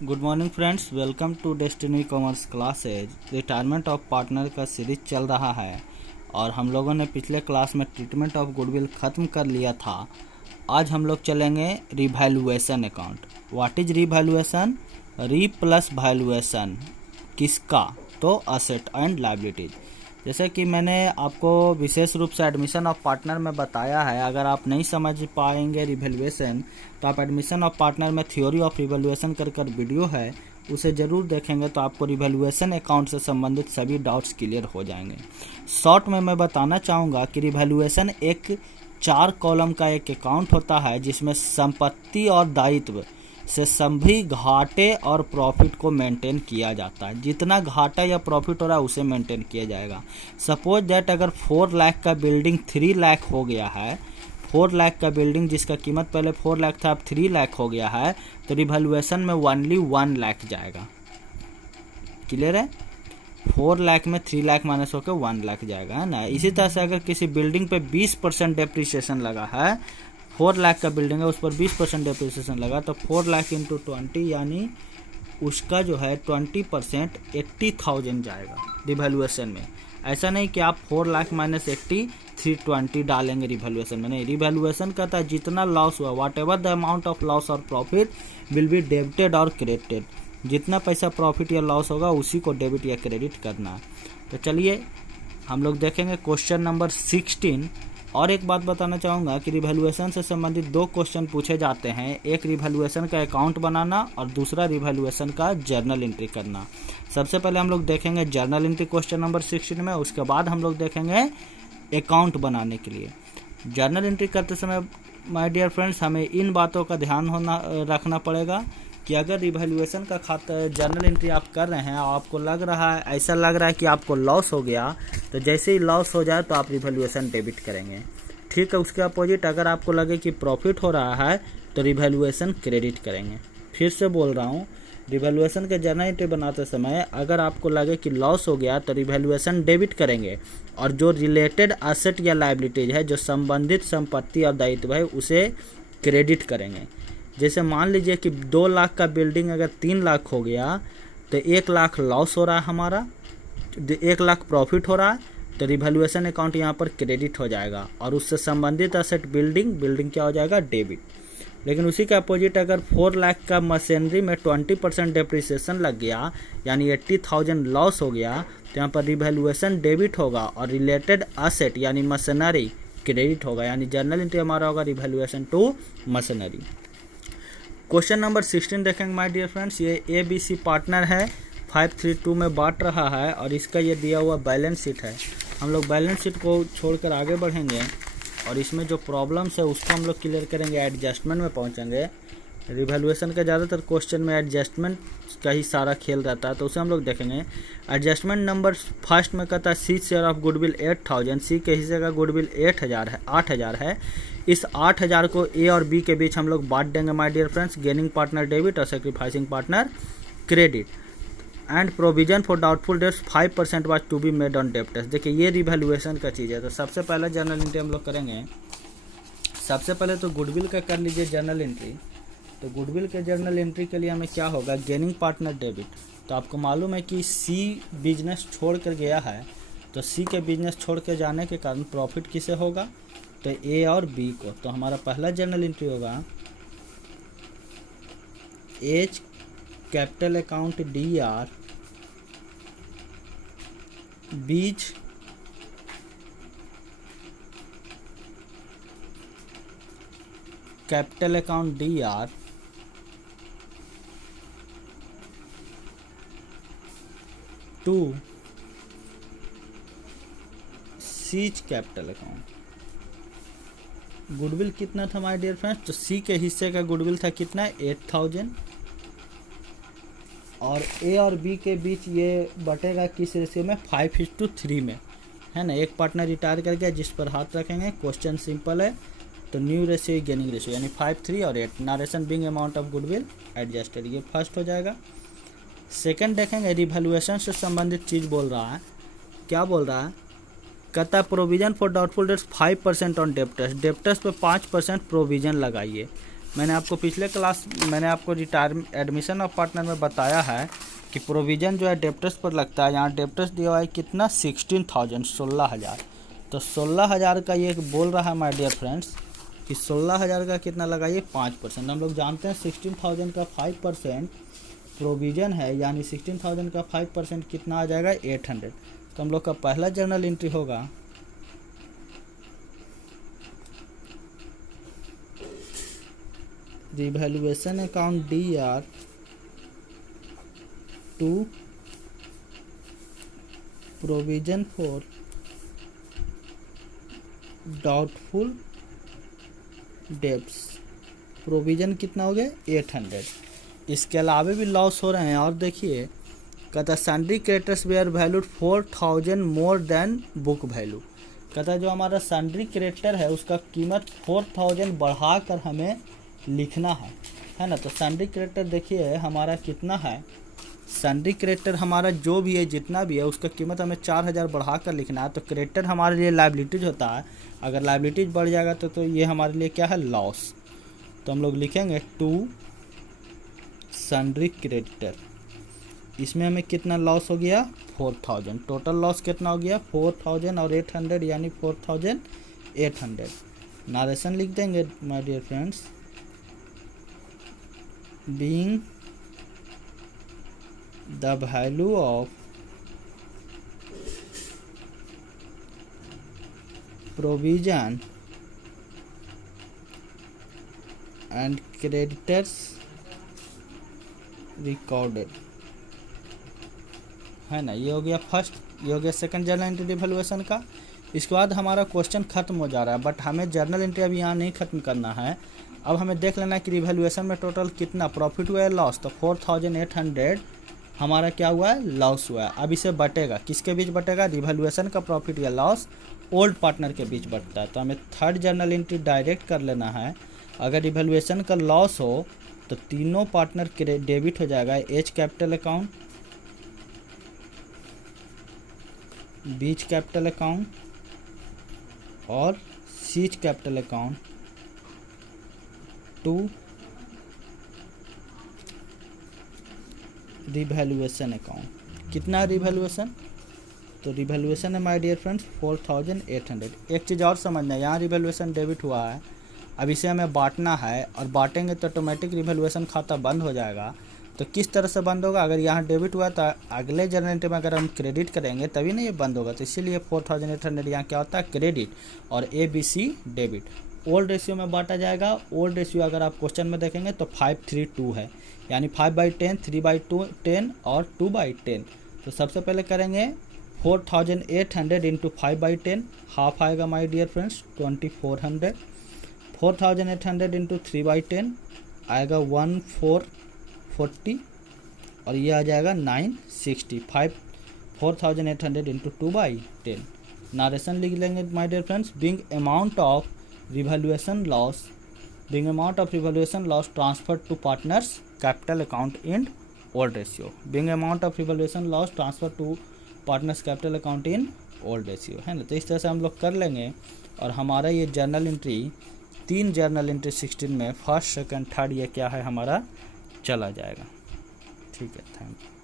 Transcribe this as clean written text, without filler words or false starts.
Good morning friends, welcome to Destiny Commerce Classes. Retirement of partner का series चल रहा है और हम लोगों ने पिछले क्लास में ट्रीटमेंट ऑफ गुडविल ख़त्म कर लिया था। आज हम लोग चलेंगे revaluation account. What is revaluation? री प्लस वैल्यूएशन किसका? तो असेट एंड लायबिलिटीज। जैसे कि मैंने आपको विशेष रूप से एडमिशन ऑफ पार्टनर में बताया है। अगर आप नहीं समझ पाएंगे रिवैल्यूएशन तो आप एडमिशन ऑफ पार्टनर में थ्योरी ऑफ रिवैल्यूएशन कर वीडियो है, उसे ज़रूर देखेंगे तो आपको रिवैल्यूएशन अकाउंट से संबंधित सभी डाउट्स क्लियर हो जाएंगे। शॉर्ट में मैं बताना चाहूँगा कि रिवैल्यूएशन एक 4 कॉलम का एक अकाउंट होता है जिसमें संपत्ति और दायित्व से सभी घाटे और प्रॉफिट को मेंटेन किया जाता है। जितना घाटा या प्रॉफिट हो रहा है उसे मेंटेन किया जाएगा। सपोज दैट अगर 4 लाख का बिल्डिंग 3 लाख हो गया है, 4 लाख का बिल्डिंग जिसका कीमत पहले 4 लाख था अब 3 लाख हो गया है, तो रिवैल्यूएशन में ओनली 1 लाख जाएगा। क्लियर है? 4 लाख में 3 लाख माइनस होकर 1 लाख जाएगा, है ना। इसी तरह से अगर किसी बिल्डिंग पे 20% डेप्रिसिएशन लगा है, 4 लाख का बिल्डिंग है उस पर 20% डेप्रिसिएशन लगा, तो 4 लाख इंटू 20 यानी उसका जो है 20% 80,000 जाएगा रिवैल्यूएशन में। ऐसा नहीं कि आप 4 लाख माइनस 80 320 डालेंगे रिवैल्यूएशन में, नहीं। रिवैल्यूएशन कहता है जितना लॉस हुआ, whatever the amount of loss और प्रॉफिट विल बी डेबिटेड और क्रेडिटेड। जितना पैसा प्रॉफिट या लॉस होगा उसी को डेबिट या क्रेडिट करना है। तो चलिए हम लोग देखेंगे क्वेश्चन नंबर 16। और एक बात बताना चाहूँगा कि रिवैल्यूएशन से संबंधित 2 क्वेश्चन पूछे जाते हैं। एक रिवैल्यूएशन का अकाउंट बनाना और दूसरा रिवैल्यूएशन का जर्नल एंट्री करना। सबसे पहले हम लोग देखेंगे जर्नल एंट्री क्वेश्चन नंबर 16 में, उसके बाद हम लोग देखेंगे अकाउंट बनाने के लिए। जर्नल एंट्री करते समय माय डियर फ्रेंड्स हमें इन बातों का ध्यान रखना पड़ेगा कि अगर रिवैल्यूएशन का खाता जर्नल एंट्री आप कर रहे हैं और आपको लग रहा है, ऐसा लग रहा है कि आपको लॉस हो गया, तो जैसे ही लॉस हो जाए तो आप रिवैल्यूएशन डेबिट करेंगे। ठीक है, उसके अपोजिट अगर आपको लगे कि प्रॉफिट हो रहा है तो रिवैल्यूएशन क्रेडिट करेंगे। फिर से बोल रहा हूँ, रिवैल्यूएशन के जर्नल एंट्री बनाते समय अगर आपको लगे कि लॉस हो गया तो रिवैल्यूएशन डेबिट करेंगे और जो रिलेटेड एसेट या लायबिलिटीज है, जो संबंधित संपत्ति और दायित्व है, उसे क्रेडिट करेंगे। जैसे मान लीजिए कि 2 लाख का बिल्डिंग अगर 3 लाख हो गया तो 1 लाख लॉस हो रहा है हमारा, 1 लाख प्रॉफिट हो रहा है, तो रिवैल्यूएशन अकाउंट यहाँ पर क्रेडिट हो जाएगा और उससे संबंधित एसेट बिल्डिंग क्या हो जाएगा? डेबिट। लेकिन उसी के अपोजिट अगर 4 लाख का मशीनरी में 20% डेप्रिसिएशन लग गया यानी 80,000 लॉस हो गया, तो यहाँ पर रिवैल्यूएशन डेबिट होगा और रिलेटेड एसेट यानी मशीनरी क्रेडिट होगा। यानी जर्नल एंट्री हमारा होगा revaluation to machinery. Question number 16 देखेंगे माय डियर फ्रेंड्स। ये ABC पार्टनर है, 532 में बांट रहा है और इसका ये दिया हुआ बैलेंस शीट है। हम लोग बैलेंस शीट को छोड़कर आगे बढ़ेंगे और इसमें जो प्रॉब्लम्स है उसको हम लोग क्लियर करेंगे, एडजस्टमेंट में पहुंचेंगे। रिवैल्यूएशन का ज़्यादातर क्वेश्चन में एडजस्टमेंट का ही सारा खेल रहता है, तो उसे हम लोग देखेंगे। एडजस्टमेंट नंबर फर्स्ट में कहता है सी शेयर ऑफ गुडविल 8,000, सी के हिस्से का गुडविल 8,000 है। इस 8,000 को ए और बी के बीच हम लोग बांट देंगे my dear friends. Gaining partner debit और sacrificing partner credit. And provision for doubtful debts 5% was to be made on debtors. देखिए ये रिवैल्यूएशन का चीज़ है। तो सबसे पहले जर्नल एंट्री हम लोग करेंगे। सबसे पहले तो गुडविल का कर लीजिए जर्नल एंट्री। तो गुडविल के जर्नल एंट्री के लिए हमें क्या होगा? Gaining partner debit. तो आपको मालूम है कि सी बिजनेस छोड़ कर गया है, तो सी के बिजनेस छोड़ के जाने के कारण प्रॉफिट किसे होगा? तो ए और बी को। तो हमारा पहला जर्नल एंट्री होगा H capital account DR, B's capital account DR, to C's capital account. Goodwill कितना था माय डियर फ्रेंड्स? तो सी के हिस्से का गुडविल था कितना? 8,000। और ए और बी के बीच ये बटेगा किस रेशियो में? 5:3 में, है ना। एक पार्टनर रिटायर कर गया जिस पर हाथ रखेंगे। क्वेश्चन सिंपल है, तो न्यू रेशियो गेनिंग रेशियो यानी 5, 3 और 8। Narration Bing amount of goodwill adjusted, ये फर्स्ट हो जाएगा। सेकंड देखेंगे, रिवैल्यूएशन से संबंधित चीज़ बोल रहा है। क्या बोल रहा है? कहता है provision for doubtful debts 5% on debtors. Debtors पे 5% प्रोविजन लगाइए। मैंने आपको पिछले क्लास मैंने आपको एडमिशन ऑफ पार्टनर में बताया है कि प्रोविज़न जो है डेप्टर्स पर लगता है। यहाँ डेप्टर्स दिया हुआ है कितना 16,000 16,000। तो 16,000 का ये बोल रहा है माय डियर फ्रेंड्स कि 16,000 का कितना लगाइए 5%। हम लोग जानते हैं 16,000 का 5% प्रोविज़न है, यानी 16,000 का 5% कितना आ जाएगा 800। तो हम लोग का पहला जर्नल एंट्री होगा revaluation account DR to provision for doubtful debts. Provision कितना हो गया 800। इसके अलावा भी लॉस हो रहे हैं। और देखिए कहता sundry creditors were valued 4,000 more than book value. कहता जो हमारा सन्ड्री क्रेडिटर है उसका कीमत 4,000 बढ़ा कर हमें लिखना है ना। तो सन्ड्री क्रेडिटर देखिए हमारा कितना है, सन्ड्री क्रेडिटर हमारा जो भी है जितना भी है उसका कीमत हमें 4,000 बढ़ा कर लिखना है। तो क्रेडिटर हमारे लिए लायबिलिटीज होता है, अगर लायबिलिटीज बढ़ जाएगा तो ये हमारे लिए क्या है लॉस। तो हम लोग लिखेंगे टू सन्ड्री क्रेडिटर। इसमें हमें कितना लॉस हो गया 4,000। टोटल लॉस कितना हो गया 4,000 और 800 यानी 4,800। नारेशन लिख देंगे my dear friends, being the value of provision and creditors recorded, है ना। ये हो गया फर्स्ट, ये हो गया सेकंड जर्नल एंट्री रिवैल्यूएशन का। इसके बाद हमारा क्वेश्चन खत्म हो जा रहा है, बट हमें जर्नल एंट्री अभी यहाँ नहीं खत्म करना है। अब हमें देख लेना है कि रिवैल्यूएशन में टोटल कितना प्रॉफिट हुआ है लॉस। तो 4,800 हमारा क्या हुआ है लॉस हुआ है। अब इसे बटेगा, किसके बीच बटेगा, रिवैल्यूएशन का प्रॉफिट या लॉस ओल्ड पार्टनर के बीच बटता है। तो हमें थर्ड जर्नल एंट्री डायरेक्ट कर लेना है। अगर रिवैल्यूएशन का लॉस हो तो तीनों पार्टनर डेबिट हो जाएगा, A's capital account, B's capital account और C's capital account to revaluation account. कितना रिवैल्यूएशन, तो रिवैल्यूएशन है माय डियर फ्रेंड्स 4,800। एक चीज़ और समझना है, यहाँ रिवैल्यूएशन डेबिट हुआ है, अब इसे हमें बांटना है और बांटेंगे तो ऑटोमेटिक रिवैल्यूएशन खाता बंद हो जाएगा। तो किस तरह से बंद होगा, अगर यहाँ डेबिट हुआ तो अगले जर्नल एंट्री में अगर हम क्रेडिट करेंगे तभी ना ये बंद होगा। तो इसीलिए 4,800 यहाँ क्या होता है क्रेडिट और ABC डेबिट। ओल्ड रेशियो में बांटा जाएगा। ओल्ड रेशियो अगर आप क्वेश्चन में देखेंगे तो 5:3:2 है, यानी 5/10, 3/10 और 2/10। तो सबसे पहले करेंगे 4,800 इंटू 5/10, हाफ आएगा माय डियर फ्रेंड्स 2,400। 4,800 इंटू 3/10 आएगा 1,440 और ये आ जाएगा 965। 4,800 इंटू 2/10। नारेशन लिख लेंगे my dear friends, being amount of revaluation loss, being amount of revaluation loss transferred to partners capital account in old ratio, being amount of revaluation loss transferred to partners capital account in old ratio, है ना। तो इस तरह से हम लोग कर लेंगे और हमारा ये जर्नल एंट्री 3 जर्नल एंट्री 16 में फर्स्ट सेकंड थर्ड ये क्या है हमारा चला जाएगा। ठीक है, थैंक यू।